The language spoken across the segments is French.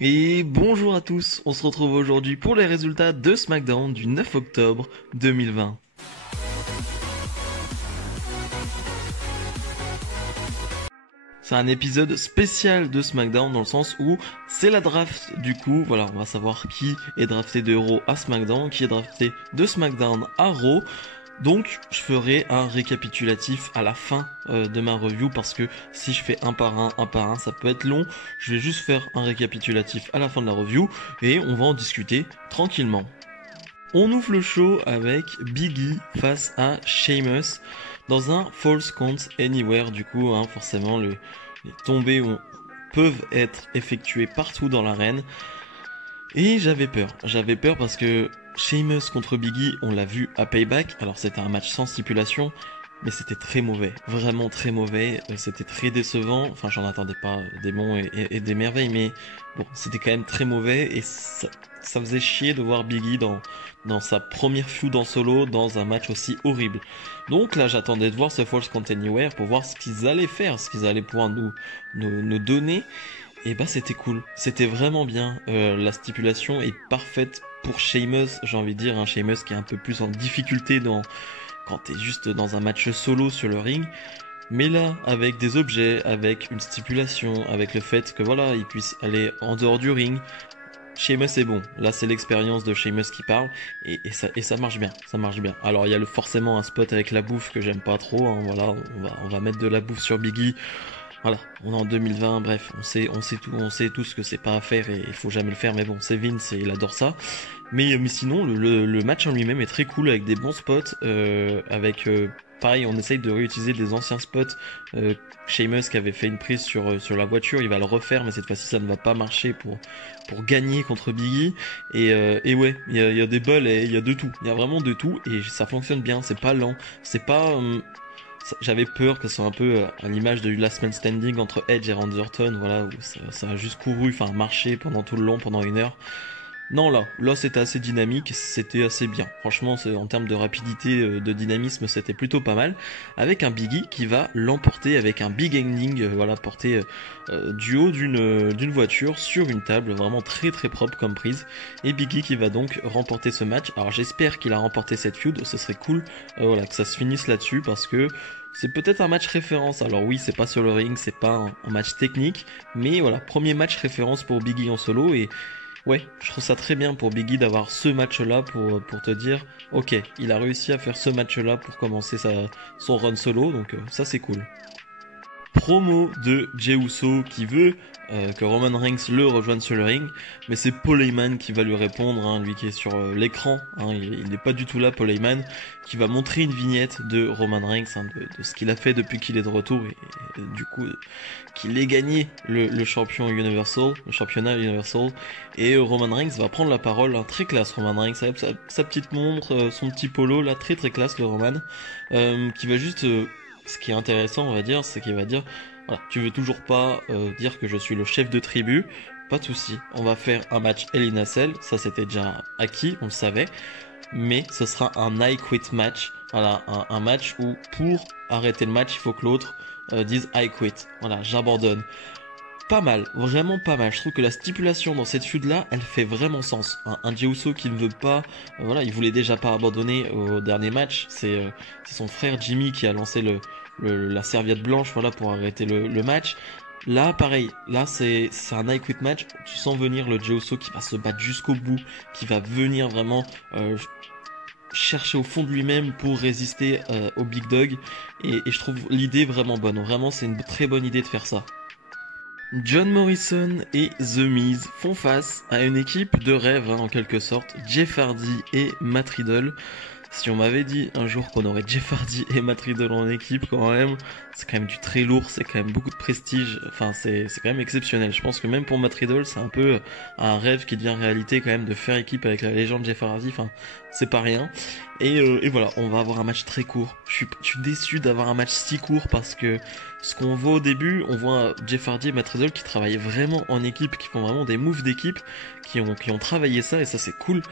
Et bonjour à tous, on se retrouve aujourd'hui pour les résultats de SmackDown du 9 octobre 2020. C'est un épisode spécial de SmackDown dans le sens où c'est la draft du coup, voilà, on va savoir qui est drafté de Raw à SmackDown, qui est drafté de SmackDown à Raw. Donc je ferai un récapitulatif à la fin de ma review parce que si je fais un par un, ça peut être long. Je vais juste faire un récapitulatif à la fin de la review et on va en discuter tranquillement. On ouvre le show avec Big E face à Sheamus dans un False Count Anywhere. Du coup, forcément, les tombées peuvent être effectuées partout dans l'arène. Et j'avais peur parce que Sheamus contre Big E, on l'a vu à Payback. Alors c'était un match sans stipulation, mais c'était très mauvais, vraiment très mauvais. C'était très décevant. Enfin, j'en attendais pas des bons et des merveilles, mais bon, c'était quand même très mauvais et ça faisait chier de voir Big E dans sa première feud en solo dans un match aussi horrible. Donc là, j'attendais de voir ce False Count Anywhere pour voir ce qu'ils allaient faire, ce qu'ils allaient pouvoir nous donner. Et bah c'était cool, c'était vraiment bien. La stipulation est parfaite pour Sheamus, j'ai envie de dire, Sheamus qui est un peu plus en difficulté quand t'es juste dans un match solo sur le ring. Mais là, avec des objets, avec une stipulation, avec le fait que voilà, il puisse aller en dehors du ring, Sheamus est bon. Là, c'est l'expérience de Sheamus qui parle et ça marche bien, ça marche bien. Alors, il y a forcément un spot avec la bouffe que j'aime pas trop. Voilà, on va mettre de la bouffe sur Biggie. Voilà, on est en 2020, bref, on sait tous que c'est pas à faire et il faut jamais le faire, mais bon, c'est Vince et il adore ça. Mais sinon, le match en lui-même est très cool avec des bons spots, pareil, on essaye de réutiliser des anciens spots. Sheamus qui avait fait une prise sur la voiture, il va le refaire, mais cette fois-ci ça ne va pas marcher pour gagner contre Biggie. Et ouais, il y a des balles et il y a de tout, il y a vraiment de tout et ça fonctionne bien, c'est pas lent, c'est pas j'avais peur que ce soit un peu à l'image de Last Man Standing entre Edge et Randy Orton, voilà, où ça a juste marché pendant tout le long, pendant 1 heure. Non, là c'était assez dynamique, c'était assez bien. Franchement, en termes de rapidité, de dynamisme, c'était plutôt pas mal. Avec un Biggie qui va l'emporter avec un big ending, voilà, porté du haut d'une voiture sur une table, vraiment très très propre comme prise. Et Biggie qui va donc remporter ce match. Alors j'espère qu'il a remporté cette feud, ce serait cool, voilà, que ça se finisse là-dessus parce que c'est peut-être un match référence. Alors oui, c'est pas sur le ring, c'est pas un match technique, mais voilà, premier match référence pour Biggie en solo et ouais, je trouve ça très bien pour Biggie d'avoir ce match-là pour te dire, ok, il a réussi à faire ce match-là pour commencer son run solo, donc ça c'est cool. Promo de Jey Uso qui veut que Roman Reigns le rejoigne sur le ring, mais c'est Paul Heyman qui va lui répondre, lui qui est sur l'écran, il n'est pas du tout là, Paul Heyman, qui va montrer une vignette de Roman Reigns, de ce qu'il a fait depuis qu'il est de retour et du coup qu'il ait gagné le champion Universal, le championnat Universal, et Roman Reigns va prendre la parole, très classe Roman Reigns, avec sa petite montre, son petit polo, là très très classe le Roman, qui va juste ce qui est intéressant, on va dire, c'est qu'il va dire, voilà, tu veux toujours pas dire que je suis le chef de tribu, pas de souci. On va faire un match Hell in a Cell, ça c'était déjà acquis, on le savait, mais ce sera un I quit match, voilà, un match où pour arrêter le match, il faut que l'autre dise I quit, voilà, j'abandonne. Pas mal, vraiment pas mal. Je trouve que la stipulation dans cette feud là, elle fait vraiment sens. Un Jey Uso qui ne veut pas, voilà, il voulait déjà pas abandonner au dernier match. C'est son frère Jimmy qui a lancé la serviette blanche, voilà, pour arrêter le match. Là, pareil, là c'est un I quit match. Tu sens venir le Jey Uso qui va se battre jusqu'au bout, qui va venir vraiment chercher au fond de lui-même pour résister au Big Dog. Et je trouve l'idée vraiment bonne. Vraiment, c'est une très bonne idée de faire ça. John Morrison et The Miz font face à une équipe de rêve, en quelque sorte, Jeff Hardy et Matt Riddle. Si on m'avait dit un jour qu'on aurait Jeff Hardy et Matt Riddle en équipe, quand même, c'est quand même du très lourd, c'est quand même beaucoup de prestige, enfin c'est quand même exceptionnel. Je pense que même pour Matt Riddle, c'est un peu un rêve qui devient réalité quand même de faire équipe avec la légende Jeff Hardy, enfin c'est pas rien. Et voilà, on va avoir un match très court. Je suis déçu d'avoir un match si court parce que ce qu'on voit au début, on voit Jeff Hardy et Matt Riddle qui travaillent vraiment en équipe, qui font vraiment des moves d'équipe, qui ont travaillé ça et ça c'est cool.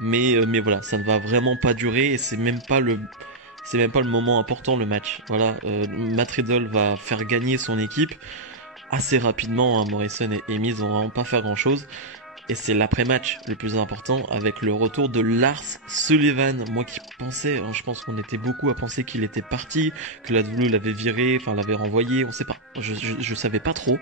Mais voilà, ça ne va vraiment pas durer et c'est même pas le moment important le match. Voilà, Matt Riddle va faire gagner son équipe. assez rapidement, hein. Morrison et Miz vont vraiment pas faire grand chose. Et c'est l'après-match le plus important avec le retour de Lars Sullivan. Moi qui pensais, hein, je pense qu'on était beaucoup à penser qu'il était parti, que la WWE l'avait viré, enfin l'avait renvoyé, on sait pas. Je savais pas trop.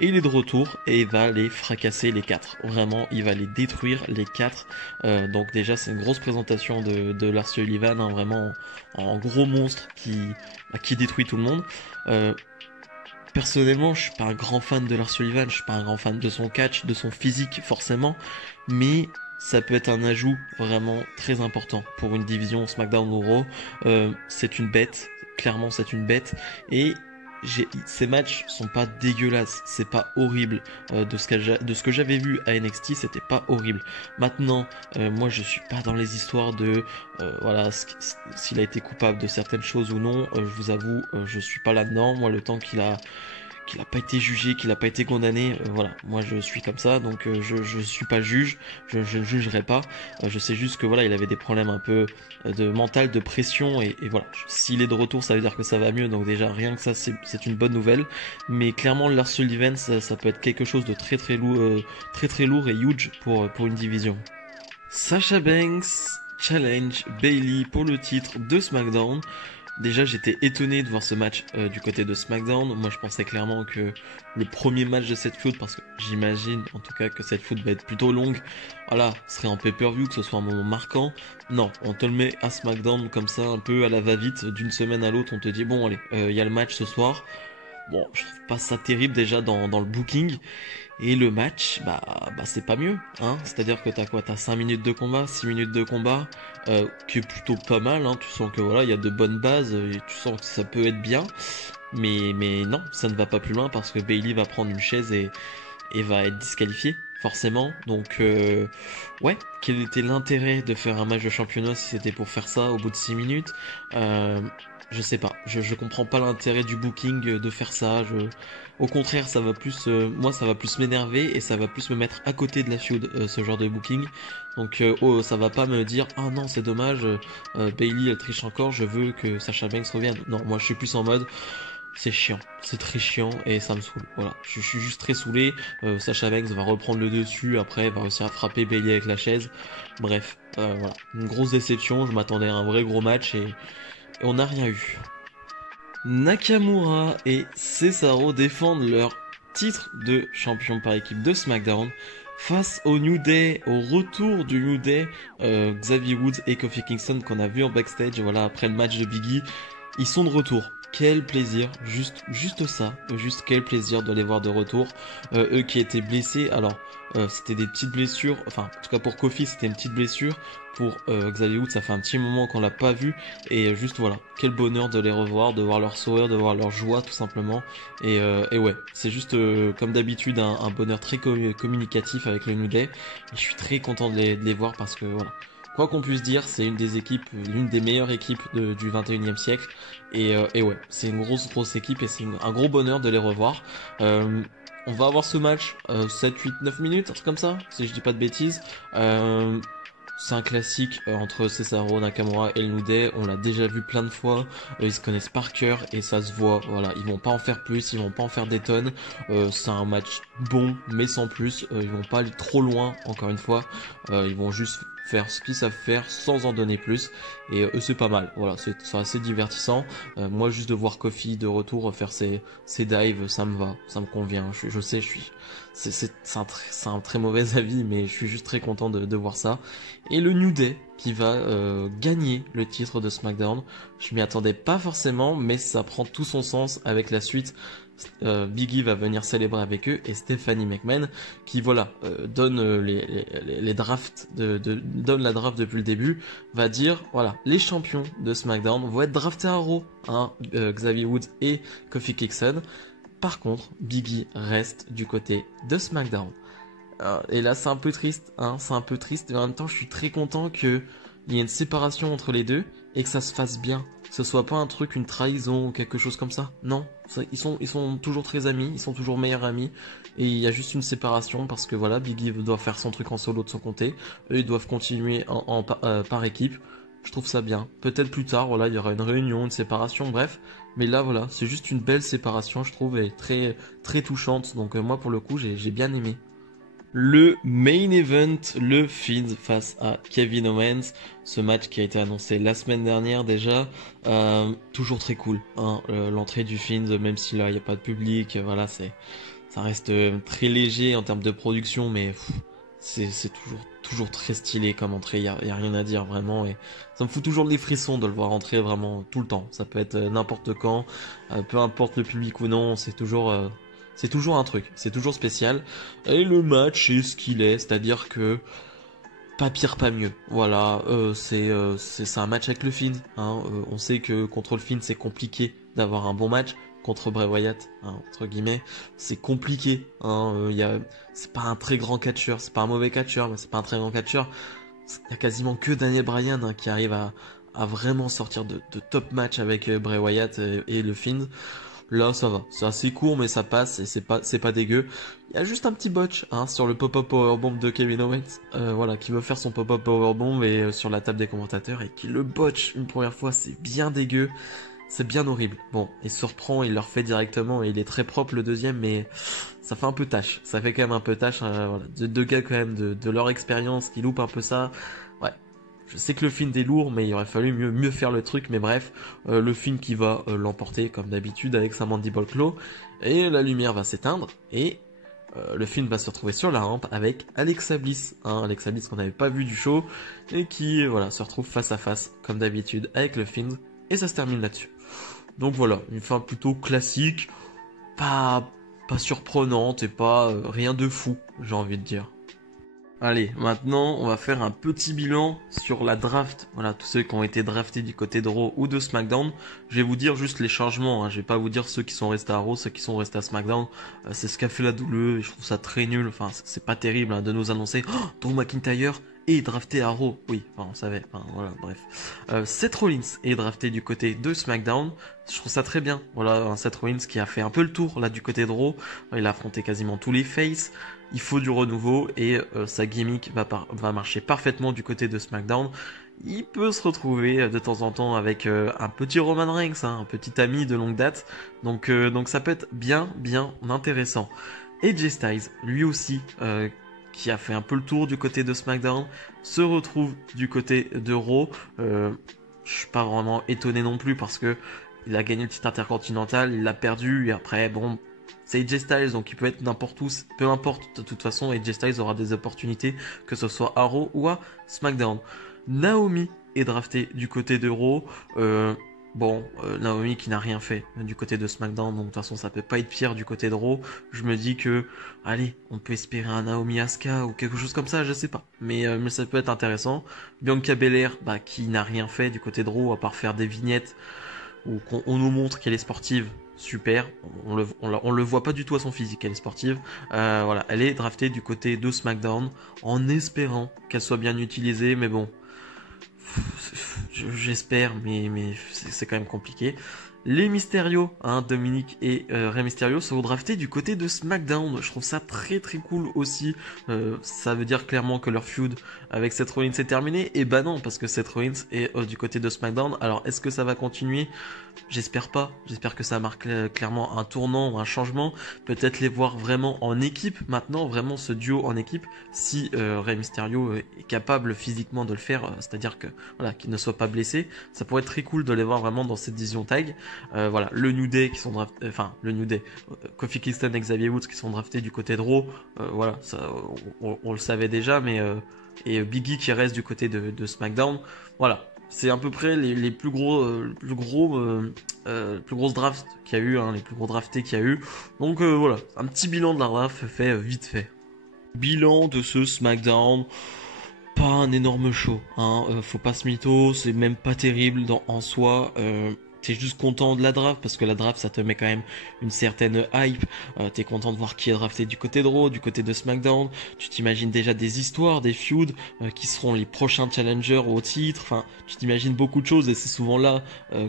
Et il est de retour et il va les fracasser les 4. Vraiment, il va les détruire les 4. Donc déjà c'est une grosse présentation de Lars Sullivan, hein, vraiment en gros monstre qui détruit tout le monde. Personnellement, je suis pas un grand fan de Lars Sullivan, je suis pas un grand fan de son catch, de son physique forcément, mais ça peut être un ajout vraiment très important pour une division SmackDown ou Raw. C'est une bête, clairement c'est une bête, et ces matchs sont pas dégueulasses, c'est pas horrible. De ce que j'avais vu à NXT, c'était pas horrible. Maintenant, moi je suis pas dans les histoires de voilà s'il a été coupable de certaines choses ou non. Je vous avoue, je suis pas là-dedans. Moi, le temps qu'il a pas été jugé, qu'il a pas été condamné, voilà, moi je suis comme ça, donc je suis pas juge, je jugerai pas. Je sais juste que voilà, il avait des problèmes un peu de mental, de pression, et voilà, s'il est de retour, ça veut dire que ça va mieux, donc déjà rien que ça c'est une bonne nouvelle. Mais clairement Lars Sullivan, ça peut être quelque chose de très lourd et huge pour une division. Sasha Banks challenge Bayley pour le titre de SmackDown. Déjà, j'étais étonné de voir ce match du côté de SmackDown. Moi, je pensais clairement que le premier match de cette feud, parce que j'imagine en tout cas que cette feud va être plutôt longue, voilà, serait en pay-per-view, que ce soit un moment marquant. Non, on te le met à SmackDown comme ça, un peu à la va-vite, d'une semaine à l'autre, on te dit bon allez, y a le match ce soir. Bon, je trouve pas ça terrible déjà dans le booking. Et le match, bah c'est pas mieux, hein. C'est-à-dire que t'as quoi? T'as 5 minutes de combat, 6 minutes de combat, qui est plutôt pas mal, hein. Tu sens que voilà, il y a de bonnes bases, et tu sens que ça peut être bien. Mais non, ça ne va pas plus loin parce que Bayley va prendre une chaise et va être disqualifié, forcément. Donc, ouais, quel était l'intérêt de faire un match de championnat si c'était pour faire ça au bout de 6 minutes? Je sais pas, je comprends pas l'intérêt du booking de faire ça. Au contraire, ça va plus, moi, ça va plus m'énerver et ça va plus me mettre à côté de la feud, ce genre de booking. Donc, ça va pas me dire, ah non, c'est dommage, Bayley elle triche encore, je veux que Sasha Banks revienne. Non, moi, je suis plus en mode, c'est chiant, c'est très chiant et ça me saoule. Voilà, je suis juste très saoulé. Sasha Banks va reprendre le dessus, après va réussir à frapper Bayley avec la chaise. Bref, voilà, une grosse déception. Je m'attendais à un vrai gros match et on n'a rien eu. Nakamura et Cesaro défendent leur titre de champion par équipe de SmackDown face au New Day, au retour du New Day, Xavier Woods et Kofi Kingston qu'on a vu en backstage. Voilà, après le match de Biggie, ils sont de retour. Quel plaisir, juste ça, juste quel plaisir de les voir de retour. Eux qui étaient blessés, alors c'était des petites blessures, enfin en tout cas pour Kofi c'était une petite blessure, pour Xavier Woods ça fait un petit moment qu'on l'a pas vu, et juste voilà, quel bonheur de les revoir, de voir leur sourire, de voir leur joie tout simplement, et ouais, c'est juste comme d'habitude un bonheur très communicatif avec le New Day, et je suis très content de les voir parce que voilà. Quoi qu'on puisse dire, c'est une des équipes, l'une des meilleures équipes du 21e siècle. Et ouais, c'est une grosse équipe et c'est un gros bonheur de les revoir. On va avoir ce match 7, 8, 9 minutes, un truc comme ça, si je dis pas de bêtises. C'est un classique entre Cesaro, Nakamura et le New Day. On l'a déjà vu plein de fois. Ils se connaissent par cœur et ça se voit. Voilà, ils vont pas en faire plus, ils vont pas en faire des tonnes. C'est un match bon, mais sans plus. Ils vont pas aller trop loin. Encore une fois, ils vont juste faire ce qu'ils savent faire sans en donner plus. Et eux, c'est pas mal. Voilà, c'est assez divertissant. Moi, juste de voir Kofi de retour faire ses dives, ça me va, ça me convient. Je sais, c'est un très mauvais avis, mais je suis juste très content de voir ça. Et le New Day qui va gagner le titre de SmackDown. Je m'y attendais pas forcément, mais ça prend tout son sens avec la suite. Big E va venir célébrer avec eux et Stephanie McMahon qui voilà donne les drafts donne la draft depuis le début, va dire voilà, les champions de SmackDown vont être draftés à Raw, hein, Xavier Woods et Kofi Kingston. Par contre, Big E reste du côté de SmackDown. Et là c'est un peu triste, hein, c'est un peu triste, mais en même temps je suis très content qu'il y ait une séparation entre les deux et que ça se fasse bien. Que ce soit pas un truc, une trahison ou quelque chose comme ça. Non, ils sont toujours très amis, ils sont toujours meilleurs amis. Et il y a juste une séparation parce que voilà, Big E doit faire son truc en solo de son côté. Eux, ils doivent continuer par équipe. je trouve ça bien. Peut-être plus tard, voilà, il y aura une réunion, une séparation, bref. Mais là, voilà, c'est juste une belle séparation, je trouve, et très, très touchante. Donc moi, pour le coup, j'ai bien aimé. Le main event, le Fiend face à Kevin Owens, ce match qui a été annoncé la semaine dernière déjà, toujours très cool, hein, l'entrée du Fiend, même si là il n'y a pas de public, voilà, ça reste très léger en termes de production, mais c'est toujours très stylé comme entrée, y a rien à dire vraiment, et ça me fout toujours des frissons de le voir entrer vraiment tout le temps, ça peut être n'importe quand, peu importe le public ou non, c'est toujours un truc, c'est toujours spécial. Et le match est ce qu'il est, c'est-à-dire que pas pire, pas mieux. Voilà, c'est un match avec le Fiend. Hein. On sait que contre le Fiend, c'est compliqué d'avoir un bon match. Contre Bray Wyatt, hein, entre guillemets, c'est compliqué. Hein. C'est pas un très grand catcheur, c'est pas un mauvais catcheur, mais c'est pas un très grand catcheur. Il y a quasiment que Daniel Bryan hein, qui arrive à vraiment sortir de top match avec Bray Wyatt et le Fiend. Là, ça va. C'est assez court, mais ça passe et c'est pas dégueu. Il y a juste un petit botch hein, sur le pop-up powerbomb de Kevin Owens. Voilà, qui veut faire son pop-up powerbomb et sur la table des commentateurs et qui le botch une première fois. C'est bien dégueu. C'est bien horrible. Bon, il se reprend, il le refait directement et il est très propre le deuxième, mais ça fait un peu tâche. Ça fait quand même un peu tâche. Voilà. Deux gars quand même de leur expérience qui loupent un peu ça. Ouais. Je sais que le film est lourd, mais il aurait fallu mieux faire le truc. Mais bref, le film qui va l'emporter comme d'habitude avec sa mandible claw. Et la lumière va s'éteindre. Et le film va se retrouver sur la rampe avec Alexa Bliss. Hein, Alexa Bliss qu'on n'avait pas vu du show. Et qui voilà se retrouve face à face comme d'habitude avec le film. Et ça se termine là-dessus. Donc voilà, une fin plutôt classique. Pas surprenante et pas rien de fou, j'ai envie de dire. Allez, maintenant, on va faire un petit bilan sur la draft. Voilà, tous ceux qui ont été draftés du côté de Raw ou de SmackDown. Je vais vous dire juste les changements. Hein. Je vais pas vous dire ceux qui sont restés à Raw, ceux qui sont restés à SmackDown. C'est ce qu'a fait la WWE et je trouve ça très nul. Enfin, c'est pas terrible hein, de nous annoncer Drew McIntyre est drafté à Raw. Oui, enfin, on savait. Enfin, voilà, bref. Seth Rollins est drafté du côté de SmackDown. Je trouve ça très bien. Voilà, un Seth Rollins qui a fait un peu le tour là du côté de Raw. Il a affronté quasiment tous les faces. Il faut du renouveau et sa gimmick va marcher parfaitement du côté de SmackDown. Il peut se retrouver de temps en temps avec un petit Roman Reigns, hein, un petit ami de longue date. Donc ça peut être bien intéressant. AJ Styles, lui aussi, qui a fait un peu le tour du côté de SmackDown, se retrouve du côté de Raw. Je suis pas vraiment étonné non plus parce que il a gagné le titre intercontinental, il l'a perdu et après bon. C'est AJ Styles, donc il peut être n'importe où, peu importe, de toute façon, AJ Styles aura des opportunités, que ce soit à Raw ou à SmackDown. Naomi est draftée du côté de Raw, Naomi qui n'a rien fait du côté de SmackDown, donc de toute façon ça peut pas être pire du côté de Raw. Je me dis que, allez, on peut espérer un Naomi Asuka ou quelque chose comme ça, je sais pas, mais ça peut être intéressant. Bianca Belair, qui n'a rien fait du côté de Raw, à part faire des vignettes, où on nous montre qu'elle est sportive. Super, on le voit pas du tout à son physique, elle est sportive. Voilà, elle est draftée du côté de SmackDown en espérant qu'elle soit bien utilisée, mais bon, j'espère, mais c'est quand même compliqué. Les Mysterio, hein, Dominique et Rey Mysterio sont draftés du côté de SmackDown. Je trouve ça très cool aussi. Ça veut dire clairement que leur feud avec Seth Rollins est terminé. Et bah non, parce que Seth Rollins est du côté de SmackDown. Alors est-ce que ça va continuer? J'espère pas. J'espère que ça marque clairement un tournant ou un changement. Peut-être les voir vraiment en équipe maintenant, vraiment ce duo en équipe. Si Rey Mysterio est capable physiquement de le faire, c'est-à-dire que voilà, qu'il ne soit pas blessé, ça pourrait être très cool de les voir vraiment dans cette division tag. Voilà, le New Day qui sont draftés, le New Day, Kofi Kingston et Xavier Woods qui sont draftés du côté de Raw, voilà, ça, on le savait déjà, mais et Big E qui reste du côté de SmackDown, voilà, c'est à peu près les plus grosses drafts qu'il y a eu, hein, les plus gros draftés qu'il y a eu, donc voilà, un petit bilan de la draft fait vite fait. Bilan de ce SmackDown. Pas un énorme show, hein. Faut pas se mytho, c'est même pas terrible en soi. T'es juste content de la draft parce que la draft ça te met quand même une certaine hype. T'es content de voir qui est drafté du côté de Raw, du côté de SmackDown. Tu t'imagines déjà des histoires, des feuds qui seront les prochains challengers au titre. Enfin, tu t'imagines beaucoup de choses et c'est souvent là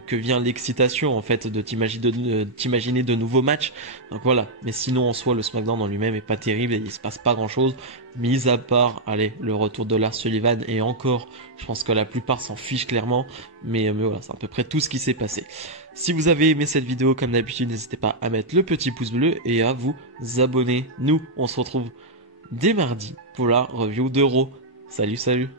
que vient l'excitation en fait de t'imaginer de nouveaux matchs. Donc voilà. Mais sinon en soi le SmackDown en lui-même est pas terrible et il se passe pas grand chose. mis à part, allez, le retour de Lars Sullivan, et encore, je pense que la plupart s'en fichent clairement, mais voilà, c'est à peu près tout ce qui s'est passé. Si vous avez aimé cette vidéo, comme d'habitude, n'hésitez pas à mettre le petit pouce bleu et à vous abonner. Nous, on se retrouve dès mardi pour la review d'Euro. Salut, salut!